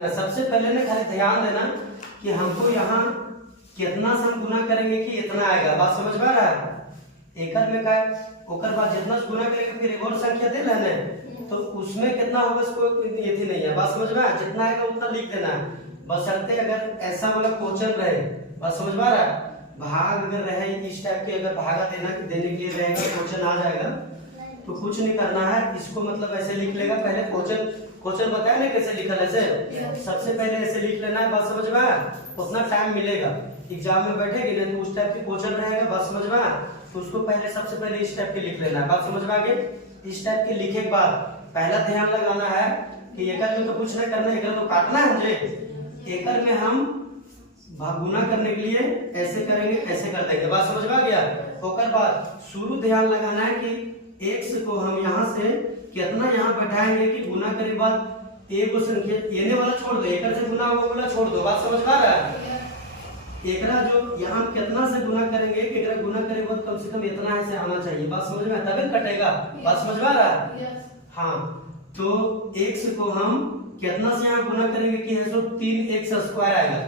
सबसे पहले ना खाली ध्यान देना कि हमको यहाँ कितना से हम गुना करेंगे कि इतना आएगा। बात समझ में आ रहा है? एकड़ में का ओकर बाद जितना से गुना करेंगे फिर एक और संख्या दे लेना तो उसमें कितना होगा इसको ये थी नहीं है। बात समझ में आ? जितना आएगा उतना लिख देना है। बशर्ते अगर ऐसा वाला क्वेश्चन रहे, बात समझ में आ रहा है? भाग अगर रहे इस टाइप के, अगर भागा देने के लिए रहेगा क्वेश्चन आ जाएगा तो कुछ नहीं करना है, इसको मतलब ऐसे लिख लेगा। पहले क्वेश्चन बताया ना कैसे लिखा, ऐसे सबसे पहले ऐसे लिख लेना है। बात समझ में? उतना टाइम मिलेगा एग्जाम में बैठेगी ना तो उस टाइप के क्वेश्चन रहेगा। बात समझ में? तो उसको पहले सबसे पहले इस टाइप के लिख लेना है। बात समझ में आ गई? इस टाइप के लिखे के बाद पहला ध्यान लगाना है कि एकड़ में तो कुछ नहीं करना, एकड़ तो काटना है मुझे। एकड़ में हम गुना करने के लिए ऐसे करेंगे, ऐसे कर देंगे। बात समझ में आ गया? ओकर बाद शुरू ध्यान लगाना है कि x को हम यहाँ से कितना यहाँ बैठाएंगे कि गुना करे बाद एक को संख्या येने वाला छोड़ दो, एकड़ से गुना होगा वाला छोड़ दो। बात समझ में आ रहा है? एकड़ा जो यहाँ कितना से गुना करेंगे कि एकड़ा गुना करे बाद कम से कम इतना ऐसे आना चाहिए। बात समझ में? तभी कटेगा। बात समझ में आ रहा है? हाँ, तो x को हम कितना से यहाँ गुना करेंगे कि 3x स्क्वायर आएगा।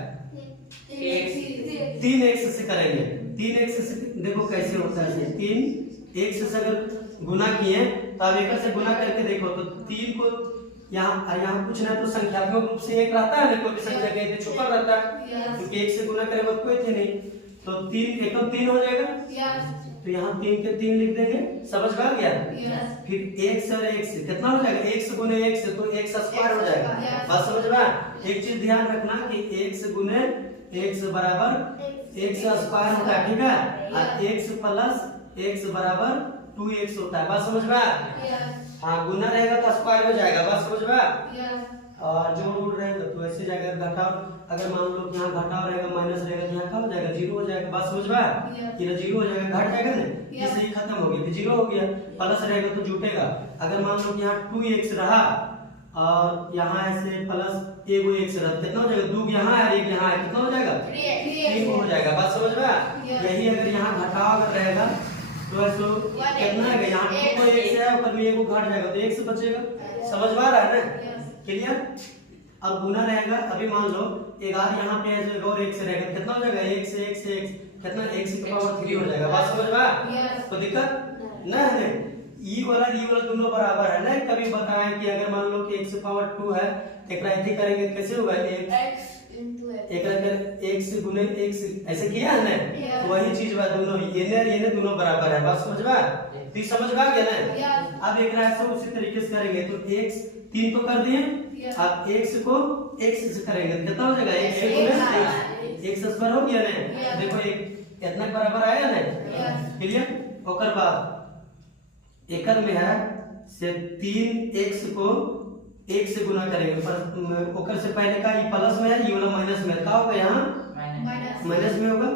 3x से करेंगे। 3x से देखो कैसे होता है। 3x से अगर गुना किए तो अब एकड़ से गुना करके देखो तो 3 को यहाँ कुछ ना तो संख्यात्मक रूप से 1 रहता है ना, कोई भी संख्या के छुपा रहता है क्योंकि 1 से गुना करे बाद कोई थे नहीं तो 3 एकम 3 हो जाएगा। तो यहाँ 3 के 3 लिख देंगे। समझ में आ गया? फिर 1 से और 1 से कितना हो जाएगा? 1 से गुने 1 से तो x स्क्वायर हो जाएगा। बात समझ में? एक चीज ध्यान रखना कि 1 से गुने 1 से बराबर x स्क्वायर होता है, ठीक है? और x प्लस x बराबर 2x होता है। बात समझ में? हाँ, गुना रहेगा तो स्क्वायर हो जाएगा। बात समझ में? और जोड़ उड़ रहेगा तो ऐसे जाएगा। घटाव अगर मान लो यहाँ घटाव रहेगा माइनस रहेगा तो यहाँ क्या हो जाएगा? 0 हो जाएगा। बात समझ में? ये 0 हो जाएगा, घट जाएगा ना, इससे ही खत्म हो गया, फिर 0 हो गया। प्लस रहेगा तो जुटेगा। अगर मान लो यहाँ 2x रहा और यहाँ ऐसे प्लस एगो x रहा, कितना हो जाएगा? 2 यहाँ है, 1 यहाँ है, कितना हो जाएगा? 3 हो जाएगा। बात समझ में? यही अगर यहाँ घटाव अगर रहेगा तो ऐसे कितना है? यहाँ 2 को 1 से है ऊपर में एगो घट जाएगा तो 1 से बचेगा। समझ में आ रहा है ना? क्लियर? अब गुना रहेगा, अभी मान लो 11 यहाँ पे ऐसे और 1 से रहेगा, कितना हो जाएगा? 1 से 1 से 1 कितना? x की पावर 3 हो जाएगा। बात समझ में? तो दिक्कत ना है। ई वाला दोनों बराबर है ना। कभी बताएं कि अगर मान लो कि x की पावर 2 है तो एक ऐसे करेंगे कैसे होगा? एक से गुने एक से ऐसे किया है ना, तो वही चीज बात दोनों ये दोनों बराबर है। बात समझ में? तो समझ में आ गया ना? अब एक ऐसा उसी तरीके से करेंगे तो x 3 तो कर दिए, अब x को x से करेंगे कितना हो जाएगा? x स्क्वायर हो गया ना। देखो एक इतना बराबर आया ना। क्लियर? ओकर बाद एकड़ में है से 3x को 1 से गुना करेंगे पर ओकर से पहले का ये प्लस में है, ये वाला माइनस में, क्या होगा? यहाँ माइनस में होगा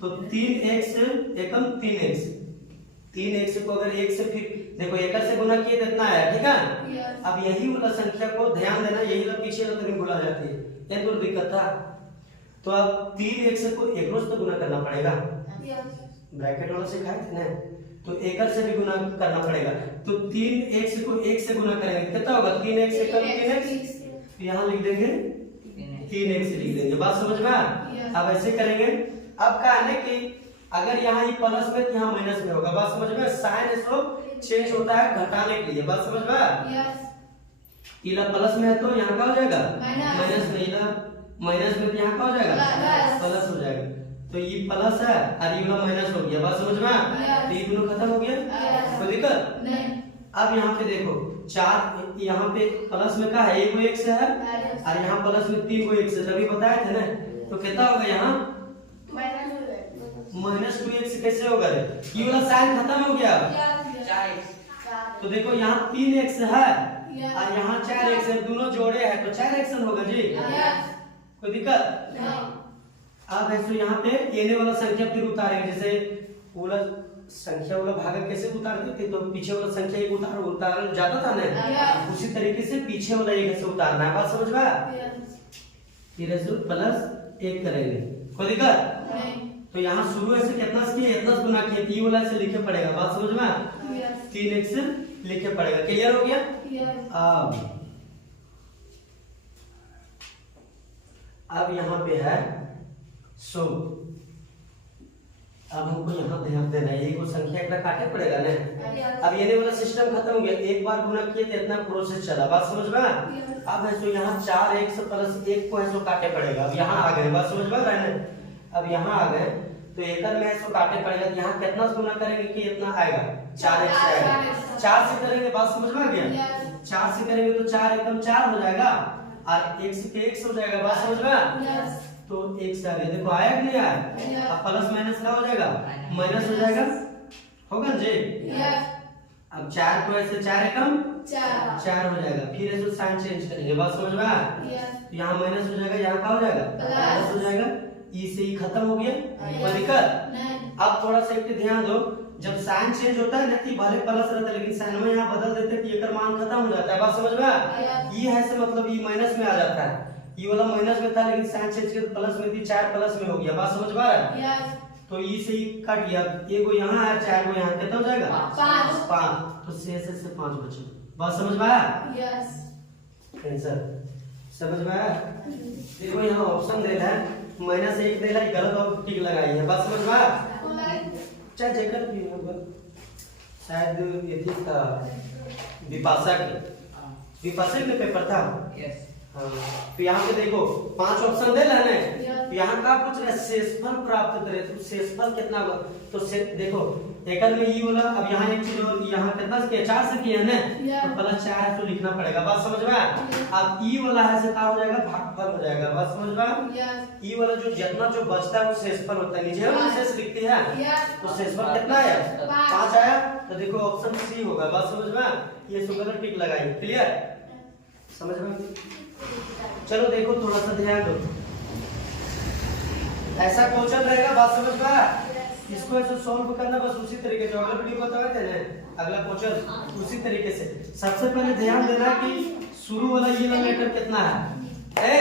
तो 3x एकम 3x को अगर 1 से फिर देखो एकड़ से गुना किए तो इतना आया, ठीक है? अब यही वाला संख्या को ध्यान देना, यही वाला पीछे वाला तो भुला जाती है, ये तो दिक्कत था। तो अब 3x को एक रोज तो गुना करना पड़ेगा, ब्रैकेट वाला सिखाए थे ना, तो एकड़ से भी गुना करना पड़ेगा। तो 3x को 1 से गुना करेंगे कितना होगा? 3x एकम 3x, तो यहाँ लिख देंगे 3x लिख देंगे। बात समझ में? अब ऐसे करेंगे। अब क्या है ना कि अगर यहाँ ये प्लस में तो यहाँ माइनस में होगा। बात समझ में? साइन इसको चेंज होता है घटाने के लिए। बात समझ में? इला प्लस में है तो यहाँ क्या हो जाएगा? माइनस में। इला माइनस में तो यहाँ क्या हो जाएगा? प्लस हो जाएगा। तो ये प्लस है और ये वाला माइनस हो गया। बात समझ में? तो ये दोनों खत्म हो गया, कोई दिक्कत नहीं। अब यहाँ पे देखो 4 यहाँ पे प्लस में क्या है? 1 को 1 से है और यहाँ प्लस में 3 को 1 से, तभी बताए थे ना। तो कितना होगा यहाँ? -2x से कैसे होगा? ये वाला साइन खत्म हो गया। तो देखो यहाँ 3x है और यहाँ 4x है, दोनों जोड़े हैं तो 4x होगा जी, कोई दिक्कत? अब ऐसे यहाँ पे येने वाला संख्या फिर उतारेंगे, जैसे वाला संख्या वाला भाग कैसे उतारते थे तो पीछे वाला संख्या एक उतार जाता था ना, उसी तरीके से पीछे वाला एक ऐसे उतारना है। बात समझ में? फिर ऐसे प्लस 1 करेंगे, कोई दिक्कत नहीं। तो यहाँ शुरू ऐसे कितना से किया? इतना गुना किया, ये वाला से लिखे पड़ेगा। बात समझ में? 3x लिखे पड़ेगा। क्लियर हो गया? अब अब यहाँ पे है सो, अब हमको यहाँ ध्यान देना है, एक संख्या एक काटे पड़ेगा ना। अब ये वाला सिस्टम खत्म हो गया, एक बार गुना किए तो इतना प्रोसेस चला, बात समझ में। अब है सो यहाँ 4x प्लस 1 को है सो काटे पड़ेगा। अब यहाँ आ गए, बात समझ में रहे ना। अब यहाँ आ गए तो एकड़ में सो काटे पड़ेगा, यहाँ कितना से गुना करेंगे कि इतना आएगा 4x आएगा। 4 से करेंगे, बात समझ में आ गया। 4 से करेंगे तो 4 एकदम 4 हो जाएगा और 1 से x हो जाएगा, बात समझ में। तो एक से आगे देखो आया कि नहीं आया। अब प्लस माइनस क्या हो जाएगा, माइनस हो जाएगा, होगा जी। अब 4 को ऐसे 4 एकम 4 हो जाएगा, फिर ऐसे साइन चेंज करेंगे, बात समझ में आया। तो यहाँ माइनस हो जाएगा, यहाँ क्या हो जाएगा प्लस हो जाएगा। ई से ई खत्म हो गया, कोई दिक्कत। अब थोड़ा सा एक ध्यान दो, जब साइन चेंज होता है ना कि भले प्लस रहता है लेकिन साइन में यहाँ बदल देते कि एकड़ मान खत्म हो जाता है, बात समझ में। ई है से मतलब ई माइनस में आ जाता है, ये वाला माइनस में था लेकिन साइन चेंज के प्लस में थी, 4 प्लस में हो गया, बात समझ पा रहा है। तो ई से ई कट गया, एक को यहाँ है 4 को यहाँ, कितना हो जाएगा 5। तो शेष से 5 बचे, बात समझ में आया। आंसर समझ में आया। देखो यहाँ ऑप्शन दे रहा है -1 दे रहा है, गलत और टिक लगाई है, बात समझ में आया। चाहे जेकर भी होगा, शायद ये थी था विपाशा के पेपर था। हाँ, तो यहाँ पे देखो 5 ऑप्शन दे रहे हैं, तो यहाँ का पूछ रहा है शेषफल प्राप्त करें, तो शेषफल कितना होगा। तो देखो एकड़ में ई वाला, अब यहाँ एक चीज और, यहाँ कितना से किया 4 से किया है ना, तो प्लस 4 है तो लिखना पड़ेगा, बात समझ में। अब ई वाला है से क्या हो जाएगा, भागफल हो जाएगा, बात समझ में। ई वाला जो जितना जो बचता है वो शेषफल होता है, नीचे हम शेष लिखते हैं, तो शेषफल कितना आया 5 आया। तो देखो ऑप्शन सी होगा, बात समझ में। ये सुगलर टिक लगाई, क्लियर समझ में। चलो देखो थोड़ा सा ध्यान दो, ऐसा क्वेश्चन रहेगा, बात समझ में। इसको ऐसे सॉल्व करना बस उसी तरीके से, अगला वीडियो बताए थे ना, अगला क्वेश्चन उसी तरीके से। सबसे पहले ध्यान देना कि शुरू वाला ये वाला लेटर कितना है,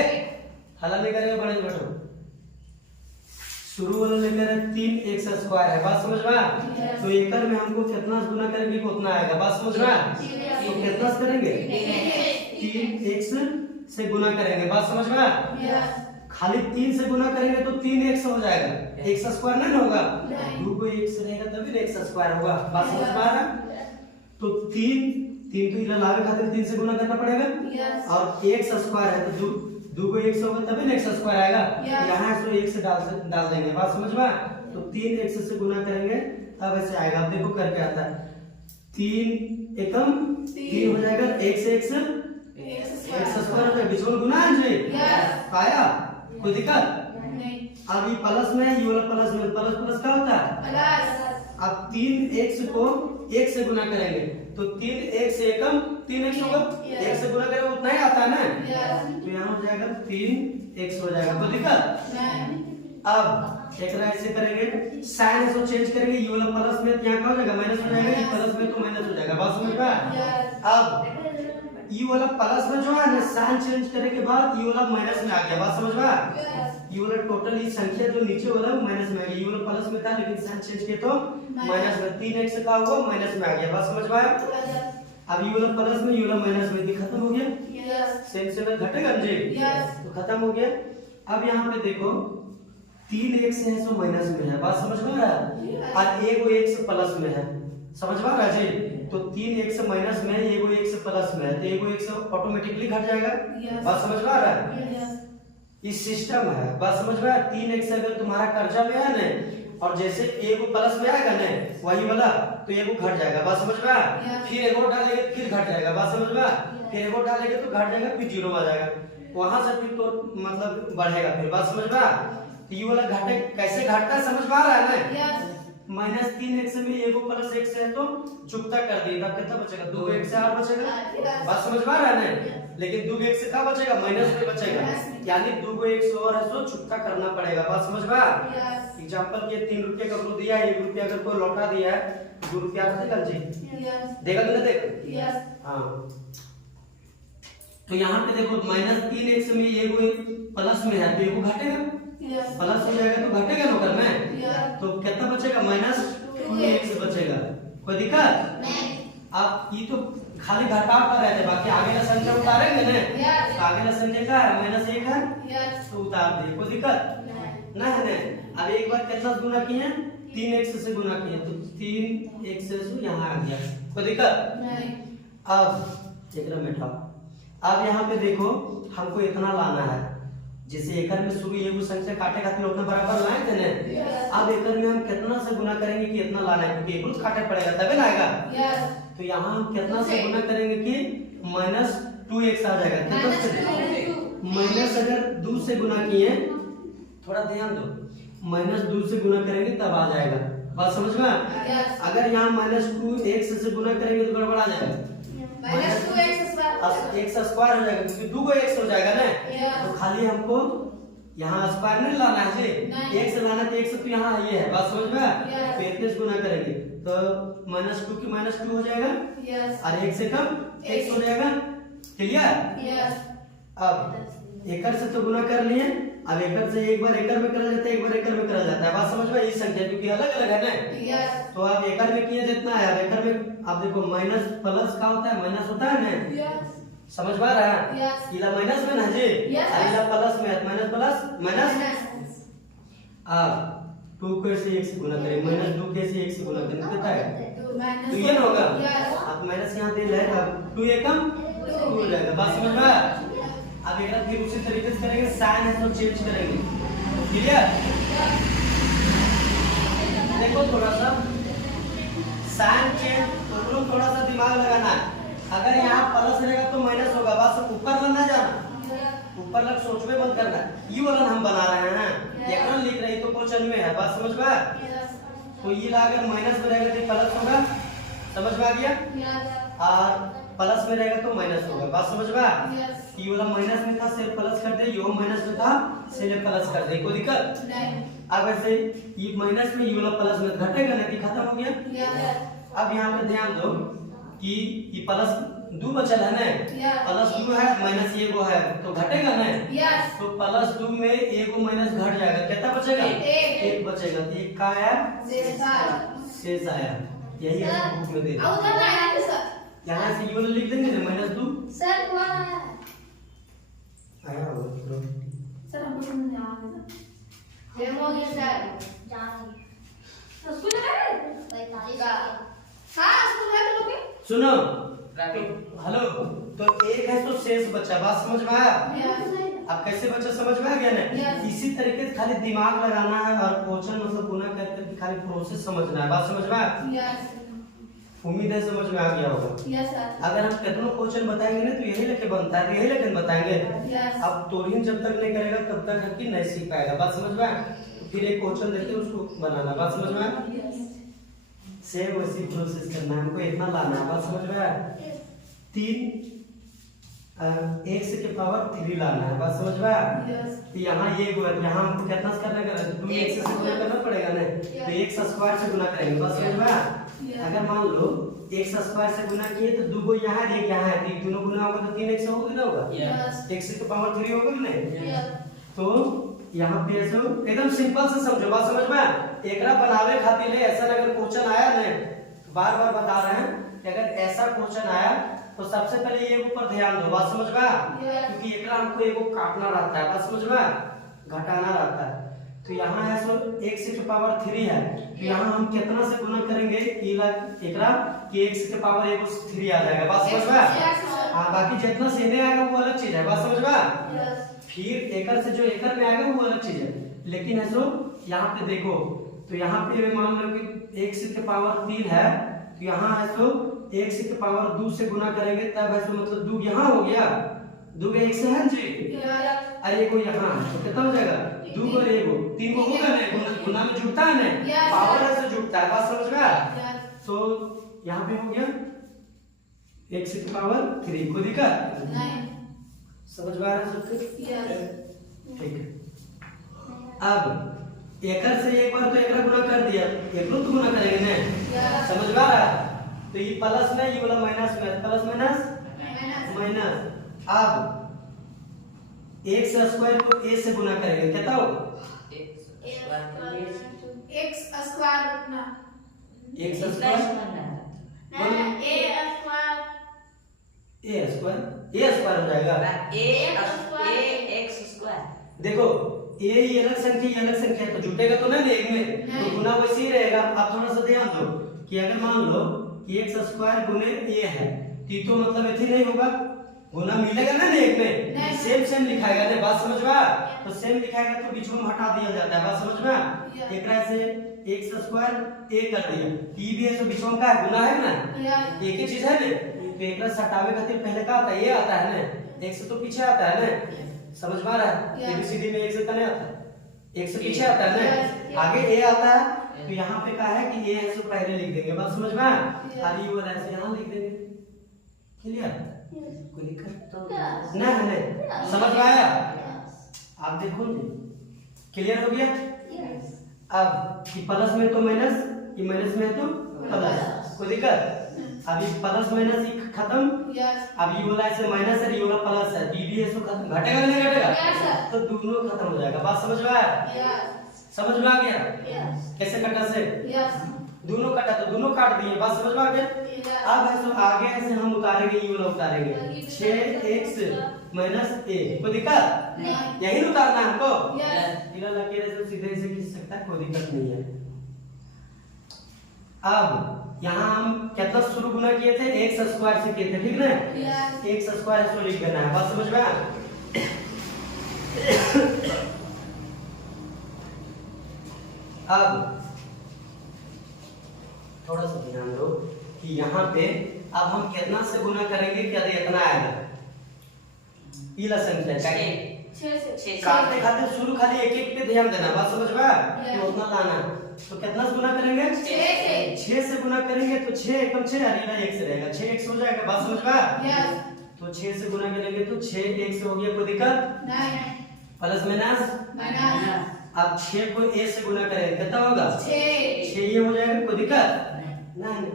हला नहीं करेगा बड़े बटो, शुरू वाला लेटर है 3x² है, बात समझ में। तो एकड़ में हमको कितना गुना करेंगे उतना आएगा, बात समझ में। तो कितना से करेंगे 3x से गुना करेंगे, बात समझ में। खाली 3 से गुना करेंगे तो 3x हो जाएगा, x² नहीं होगा, 2 को 1 से रहेगा तभी x² होगा, बात समझ में आ रहा। तो 3 तो इधर लावे खातिर 3 से गुना करना पड़ेगा, और x² है तो 2 को 1 से होगा तभी x² आएगा। यहाँ से 1 से डाल देंगे, बात समझ में। तो 3x से गुना करेंगे तब ऐसे आएगा। अब देखो करके आता है 3 एकम 3 हो जाएगा, x² हो जाएगा, बीच में गुना है जी, पाया कोई दिक्कत नहीं। अब ये प्लस में है, ये वाला प्लस में, प्लस प्लस क्या होता है प्लस। अब 3x को 1 से गुना करेंगे तो 3x एकम 3x होगा, 1 से गुना करेंगे उतना ही आता है ना, तो यहाँ हो जाएगा 3x हो जाएगा, कोई दिक्कत। अब एक ऐसे करेंगे, साइन इसको चेंज करेंगे, ये वाला प्लस में यहाँ क्या हो जाएगा माइनस हो जाएगा, ये प्लस में तो माइनस हो जाएगा, बात समझ में। अब ये वाला प्लस में जो है ना साइन चेंज करने के बाद ये वाला माइनस में आ गया, बात समझ में। ये वाला टोटल ये संख्या जो नीचे वाला माइनस में आ गया, ये वाला प्लस में था लेकिन साइन चेंज किया तो माइनस में, 3x का हुआ माइनस में आ गया, बात समझ में। अब ये वाला प्लस में, ये वाला माइनस में, खत्म हो गया, सेम से घटेगा जी, तो खत्म हो गया। अब यहाँ पे देखो 3x है सो माइनस में है, बात समझ में आ रहा है, और एक 1 प्लस में है, समझ में आ रहा है जी। तो 3x माइनस में है, एगो 1 प्लस में है, तो एगो 1 ऑटोमेटिकली घट जाएगा, बात समझ में आ रहा है। इस सिस्टम है, बात समझ में। 3x अगर तुम्हारा कर्जा में है ना, और जैसे एगो प्लस में आएगा ना वही वाला, तो एगो घट जाएगा, बात समझ में। फिर एगो डालेंगे फिर घट जाएगा, बात समझ में। फिर एगो डालेंगे तो घट जाएगा, फिर 0 आ जाएगा, वहां से फिर तो मतलब बढ़ेगा, फिर बात समझ में। तो ये वाला घटे कैसे घटता है समझ में आ रहा है ना। -3x में एगो प्लस x है तो चुकता कर दिएगा, कितना बचेगा 2x से 8 बचेगा, बात समझ में आ रहा है ना। लेकिन 2x से क्या बचेगा माइनस में बचेगा, यानी 2x और है तो चुकता करना पड़ेगा, बात समझ में। एग्जांपल के 3 रुपए का को दिया है, 1 रुपया अगर कोई लौटा दिया है 2 रुपया देगा जी, देगा तो नहीं देगा, हाँ। तो यहाँ पे देखो -3x में एगो प्लस में है तो एगो घटेगा, प्लस हो जाएगा तो घटेगा नौकर में, तो कितना बचेगा -2x बचेगा, कोई दिक्कत नहीं। अब ये तो खाली घटाव कर रहे थे, बाकी आगे का संख्या उतारेंगे ना। तो आगे का संख्या क्या है, -1 है, तो उतार दिए, कोई दिक्कत ना है ना। अब एक बार कितना गुना किए, 3x से गुना किए, तो 3x से यहाँ आ गया, कोई दिक्कत नहीं। अब एक मिटाओ। अब यहाँ पे देखो हमको इतना लाना है, जैसे एकड़ में शुरू एगो संख्या काटे खातिर उतना बराबर लाए थे ना। अब एकड़ में हम कितना से गुना करेंगे कि इतना लाना है, क्योंकि एकड़ काटे पड़ेगा तभी ना आएगा। तो यहाँ हम कितना से गुना करेंगे कि -2x आ जाएगा। कितना से माइनस अगर 2 से गुना किए, थोड़ा ध्यान दो, -2 से गुना करेंगे तब आ जाएगा, बात समझ में। अगर यहाँ -2x से गुना करेंगे तो गड़बड़ आ जाएगा, x स्क्वायर हो जाएगा, क्योंकि 2 को x हो जाएगा ना। तो खाली हमको यहाँ स्क्वायर नहीं लाना है जी, x लाना तो x तो यहाँ ये है, बात समझ में। तो इतने से गुना करेंगे तो -2 की -2 हो जाएगा, और 1 से कम x हो जाएगा, क्लियर। अब एकड़ से तो गुना कर लिए, अब एकड़ से एक बार एकड़ में करा जाता है, एक बार एकड़ में करा जाता है, बात समझ में। ये संख्या क्योंकि अलग अलग है ना। तो अब एकड़ में किया जितना है, अब एकड़ में आप देखो माइनस प्लस का होता है, माइनस होता है ना, समझ पा रहा है। इला माइनस में ना जी, इला प्लस में, माइनस प्लस माइनस। अब 2 को से 1 से गुना करें, -2 के से 1 से गुना करें कितना है, तो ये ना होगा। अब माइनस यहाँ दे रहे हैं, अब 2 एकम 2 हो जाएगा, बात समझ में। अब एक बार फिर उसी तरीके से करेंगे, साइन है तो चेंज करेंगे, क्लियर। देखो थोड़ा सा साइन चेंज, तो थोड़ा सा दिमाग लगाना है। अगर यहाँ प्लस रहेगा तो माइनस होगा, बस ऊपर ना जाना, ऊपर लग सोचवे मत करना। ये वाला हम बना रहे हैं, एकरण लिख रही तो क्वेश्चन में है, बात समझ में। तो ये अगर माइनस में रहेगा तो प्लस होगा, समझ में आ गया, और प्लस में रहेगा तो माइनस होगा, बात समझ में। ये वाला माइनस में था, सिर्फ प्लस कर दे, यो माइनस में था, सिर्फ प्लस कर दे, कोई दिक्कत नहीं। अब ऐसे ये माइनस में, ये वाला प्लस में घटेगा नहीं, खत्म हो गया। अब यहाँ पे ध्यान दो कि ये प्लस 2 बचल है ना, प्लस 2 है, माइनस 1 है, तो घटेगा ना। तो प्लस 2 में 1 माइनस घट जाएगा, कितना बचेगा, 1 बचेगा। तो 1 का आया, शेष आया, यही है बुक में दे। यहाँ से ये वाला लिख देंगे ना, -2 सर कौन आया है, आया होगा सर हमको नहीं आ रहा है, डेमो ये सर जान स्कूल है 45 का। हां स्कूल है तो लोगे सुनो, हेलो, तो 1 है तो शेष बचा, बात समझ में आया। अब कैसे बचा समझ में आ गया ना। इसी तरीके से खाली दिमाग लगाना है, और क्वेश्चन मतलब गुना करके खाली प्रोसेस समझना है, बात समझ में आया। उम्मीद है समझ में आ गया होगा। Yes sir. अगर हम कितनों क्वेश्चन बताएंगे ना तो यही लेके बनता है, यही लेके बताएंगे। अब तोड़ीन जब तक नहीं करेगा तब तक है कि नहीं सीख पाएगा, बात समझ में। फिर एक क्वेश्चन देके उसको बनाना, बात समझ में। सेम वैसी प्रोसेस करना है, हमको इतना लाना है, बात समझ में। 3 x के पावर 3 लाना है, बात समझ में। तो यहाँ ये यहाँ हमको कितना करना है, 2x से गुना करना पड़ेगा ना, तो x स्क्वायर से गुना करेंगे, बात समझ में। अगर मान लो x स्क्वायर से गुना किए तो 2 को यहाँ है, 1 यहाँ है, तो दोनों गुना होगा तो 3x होगा ना, होगा x के पावर 3 होगा नहीं। तो यहाँ पे ऐसे एकदम सिंपल से समझो, बात समझ में। एकरा बनावे खातिर ऐसा अगर क्वेश्चन आया ना, बार बार बता रहे हैं कि अगर ऐसा क्वेश्चन आया तो सबसे पहले ये ऊपर ध्यान दो, बात समझ में। क्योंकि एकरा हमको एगो काटना रहता है, बात समझ में, घटाना रहता है। तो यहाँ है सो x के पावर 3 है, तो यहाँ हम कितना से गुना करेंगे, एकरा कि x के पावर 3 आ जाएगा, बात समझ में। हाँ, बाकी जितना से आएगा वो अलग चीज है, बात समझ में। फिर एकड़ से जो एकड़ में आएगा वो अलग चीज है, लेकिन है सो यहाँ पे देखो, तो यहाँ पे मान लो कि x के पावर 3 है, तो यहाँ है सो x के पावर 2 से गुना करेंगे तब है सो मतलब 2 यहाँ हो गया, 2 x है जी, अरे को यहाँ तो कितना हो जाएगा, 2 और 1 3 को होगा ना, गुना में जुड़ता है ना, पावर ऐसे जुड़ता है, बात समझ में। तो यहाँ पे हो गया x की पावर 3, कोई दिक्कत नहीं, समझ में आ रहा है सबको, ठीक है। अब एकड़ से एक बार तो एकड़ गुना कर दिया, एकड़ तो गुना करेंगे ना, समझ में आ रहा है। तो ये प्लस में, ये वाला माइनस में, प्लस माइनस माइनस। अब x स्क्वायर को a से गुना करेंगे, कितना होगा, x स्क्वायर अपना x square a square A square हो जाएगा। देखो ये अलग संख्या तो जुटेगा तो नहीं एक में, तो गुना वैसे ही रहेगा। आप थोड़ा सा ध्यान दो कि अगर मान लो कि एक्स स्क्वायर गुने ए है तो मतलब ऐसे नहीं होगा, गुना मिलेगा ना एक में, सेम लिखाएगा ना, बात समझ में? तो सेम लिखाएगा तो बीच में हटा दिया जाता है, बात समझ में? एक से एक्स स्क्वायर ए कर दिया, टी भी है तो बीच में का गुना है ना, एक ही चीज है ना, तो एक से हटावे खातिर पहले का आता है, ये आता है ना, एक से तो पीछे आता है ना, समझ में आ रहा है? एबीसीडी में एक से तो नहीं आता, एक से पीछे आता है ना, आगे ए आता है, तो यहाँ पे क्या है कि ए है तो पहले लिख देंगे, बात समझ में? खाली वाला ऐसे यहाँ लिख देंगे, क्लियर? कोई दिक्कत तो नहीं, समझ में आया? आप देखो क्लियर हो गया? अब ये प्लस में तो माइनस, ये माइनस में तो प्लस, कोई दिक्कत? अभी प्लस माइनस खत्म, अब ये वाला ऐसे माइनस है, ये वाला प्लस है, ये भी ऐसे खत्म, घटेगा कि नहीं घटेगा? तो दोनों खत्म हो जाएगा, बात समझ में आया? समझ में आ गया? कैसे कटा से? दोनों कटा तो दोनों काट दिए, बात समझ में आ गया? अब ऐसे आगे ऐसे हम उतारेंगे, ये वाला उतारेंगे 6x माइनस a, कोई दिक्कत? यही उतारना है हमको, इधर लकीर से सीधे से खींच सकता है, कोई दिक्कत नहीं है। अब यहाँ हम कितना शुरू गुना किए थे, एक्स स्क्वायर से किए थे, ठीक ना? एक्स स्क्वायर इसको लिख देना है, बात समझ में आया? अब थोड़ा सा ध्यान दो कि यहाँ पे अब हम कितना से गुना करेंगे, क्या इतना आएगा, इला संख्या काटते खाते शुरू खाली एक पे ध्यान देना, बात समझ में? कि उतना लाना, तो कितना से गुना करेंगे? 6 से गुना करेंगे तो 6 एकम 6 अरेगा 1 से रहेगा, 6x हो जाएगा, बात समझ में? तो 6 से गुना करेंगे तो 6x हो गया, कोई दिक्कत नहीं? प्लस माइनस, अब 6 को a से गुना करेंगे कितना होगा? 6 ये हो जाएगा, कोई दिक्कत नहीं?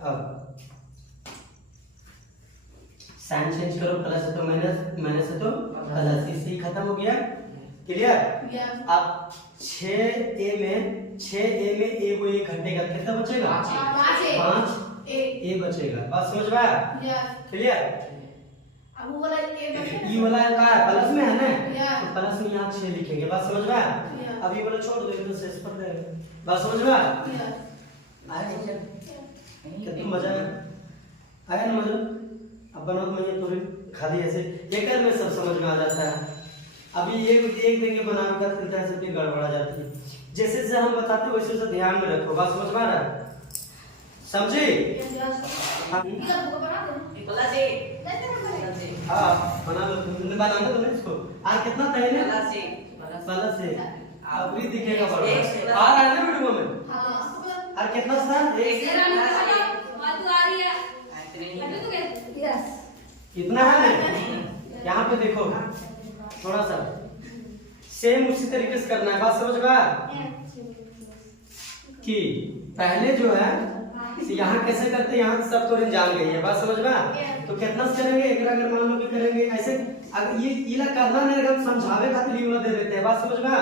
अब साइन चेंज करो, प्लस है तो माइनस, माइनस है तो प्लस, इससे ही खत्म हो गया, क्लियर? अब 6a में a को एक घटेगा, कितना बचेगा? 5a बचेगा, बात समझ में आया? क्लियर? अब वो वाला ये वाला का प्लस में है ना, तो प्लस में यहाँ 6 लिखेंगे, बात समझ में आया? अब ये वाला छोड़ दो, इधर से इस पर रहेगा, बात समझ में आया? कितना मजा आया ना, मजा? अब बनाओ मैं थोड़ी खाली ऐसे एक में सब समझ में आ जाता है। अभी एक देंगे बनाने का तरीका से भी गड़बड़ा जाती है, जैसे जैसे हम बताते हैं वैसे वैसे ध्यान में रखो, बात समझ में आ रहा है? समझे? हाँ बना लो, बनाना तो नहीं इसको, आज कितना पहले प्लस से अब भी दिखेगा बड़ा, आ रहा है ना वीडियो में? और कितना था? इतना है ना? यहाँ पे देखो थोड़ा सा सेम उसी तरीके से करना है, बात समझ में आया? कि पहले जो है यहाँ कैसे करते हैं, यहाँ सब तो जान गई है, बात समझ में? तो कितना से करेंगे, एक अगर मान लो कि करेंगे ऐसे, अगर ये इला करना नहीं, अगर समझावे खातिर ये दे देते हैं, बात समझ में?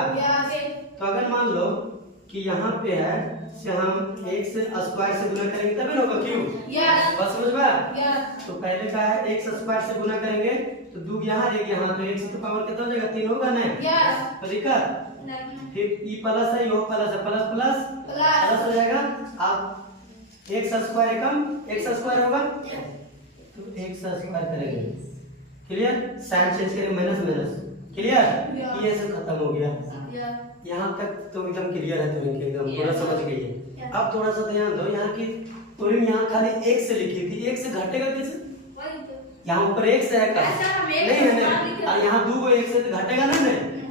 तो अगर मान लो कि यहाँ पे है से हम x स्क्वायर से गुना करेंगे तब ना होगा क्यों? बात समझ में? तो पहले का है x स्क्वायर से गुना करेंगे तो 2 यहाँ 1 यहाँ, तो x की पावर कितना हो जाएगा? 3 होगा ना? तो दिक्कत फिर ई प्लस है, यो प्लस है, प्लस प्लस प्लस हो जाएगा। अब x स्क्वायर कम x स्क्वायर होगा तो x स्क्वायर करेंगे, क्लियर? साइन चेंज करेंगे, माइनस माइनस, क्लियर? ये सब खत्म हो गया, यहाँ तक तो एकदम क्लियर है, तो एकदम पूरा समझ गई है। अब थोड़ा सा ध्यान दो, यहाँ की तुरंत यहाँ खाली एक से लिखी थी, एक से घटेगा कैसे? यहाँ ऊपर एक से है का नहीं है ना, और यहाँ 2 को एक से घटेगा ना,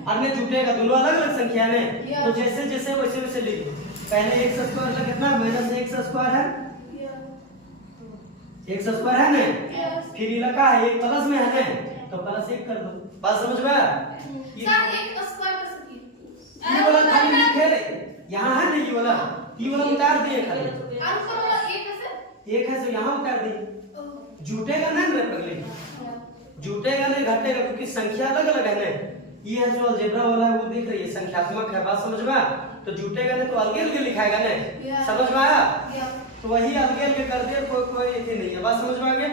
और में जुटेगा, दोनों अलग अलग संख्या है, तो जैसे जैसे वैसे वैसे लिखो। पहले x स्क्वायर का कितना माइनस x स्क्वायर है, x स्क्वायर है ना, फिर ये लगा है एक प्लस में है ना, तो प्लस 1 कर दो, बात समझ में? ये वाला खाली लिखे ले, यहाँ है ना ये वाला उतार दिए खाली, एक है तो यहाँ उतार दिए, जुटेगा ना मेरे पगले, जुटेगा नहीं घटेगा, क्योंकि संख्या अलग अलग है ना, ये है जो अलजेब्रा वाला है वो दिख रही है संख्यात्मक है, बात समझ में? तो जुटेगा नहीं तो अलग अलग लिखाएगा ना, समझ में आया? तो वही अलग अलग कर दिया, कोई कोई नहीं है, बात समझ में आ गया?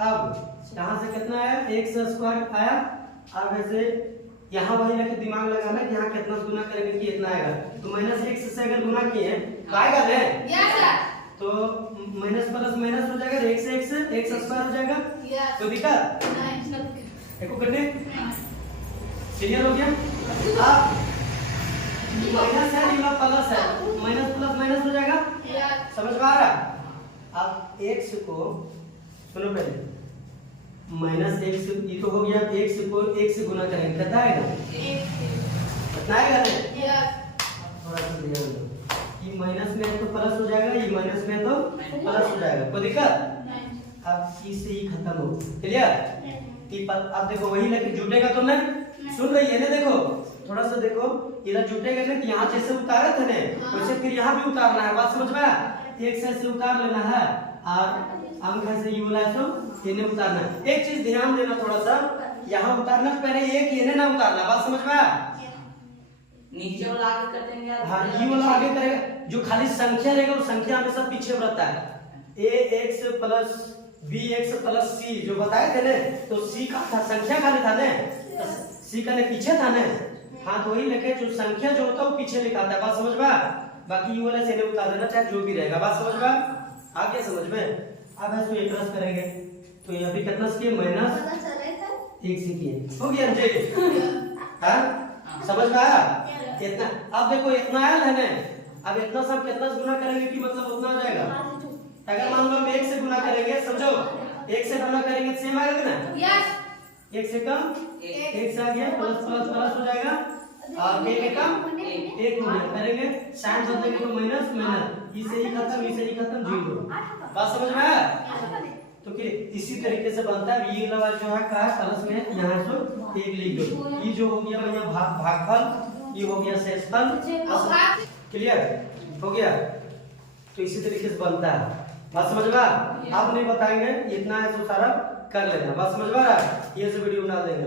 अब यहाँ से कितना आया x स्क्वायर आया। अब ऐसे यहाँ वही रखे दिमाग लगाना कि यहाँ कितना गुना करेंगे कि इतना आएगा। तो माइनस x से अगर गुना किए तो आएगा ना। Yes sir. तो माइनस प्लस माइनस हो जाएगा, x से x स्क्वायर हो जाएगा। कोई दिक्कत एको करने क्लियर हो गया। अब माइनस है ये प्लस है, माइनस प्लस माइनस हो जाएगा। समझ में आ रहा। अब x को सुनो पहले, माइनस x ये तो हो गया, x को x से गुना करेंगे कितना आएगा, कितना आएगा ना। थोड़ा सा दिया हो, ये माइनस में तो प्लस हो जाएगा, ये माइनस में तो प्लस हो जाएगा। कोई दिक्कत। अब इससे ही खत्म हो। क्लियर। अब देखो वही लेके जुटेगा तो नहीं। सुन रही है ना, देखो थोड़ा सा देखो, इधर जुटेगा ना, यहाँ जैसे उतारे थे ना वैसे फिर यहाँ भी उतारना है। बात समझ में। एक से ऐसे उतार लेना है और अंक ऐसे ये बोला तो इन्हें उतारना है। एक चीज ध्यान देना थोड़ा सा, यहाँ उतारना पहले एक इन्हें ना उतारना। बात समझ में। नीचे वाला आगे कर देंगे। हाँ ये वाला आगे करेगा, जो खाली संख्या रहेगा वो संख्या हमेशा पीछे रहता है। ax plus bx plus c जो बताए थे ना, तो c का था संख्या खाली था ना, c का ने पीछे था ना। हाँ तो वही लेके जो संख्या जो होता है वो पीछे लिखाता है। बात समझ में। बाकी ये वाला से उतार देना चाहे जो भी रहेगा। बात समझ में आ गया समझ में। अब इसको एक रस करेंगे तो यहाँ भी कितना किए माइनस एक से किए हो गया जी। हाँ समझ में आया इतना। अब देखो इतना आया है ना, अब इतना सब कितना से गुना करेंगे कि मतलब उतना आ जाएगा। अगर मान लो हम एक से गुना करेंगे, समझो एक से गुना करेंगे सेम आएगा ना। यस। एक से कम एक से आ गया, प्लस प्लस प्लस हो जाएगा और एक से कम एक हो गया। करेंगे साइन बदलेंगे तो माइनस माइनस, इसे ही खत्म इसे ही खत्म, जीरो। बात समझ में आया। तो इसी तरीके से बनता है। ये वाला जो है का प्लस में यहाँ से एक लिख दो, ये जो हो गया यहाँ भागफल, ये हो गया शेषफल। क्लियर हो गया। तो इसी तरीके से बनता है। बात समझ में। आप नहीं बताएंगे इतना है तो सारा कर लेना। बात समझ में आ रहा है। ये सब वीडियो बना देंगे।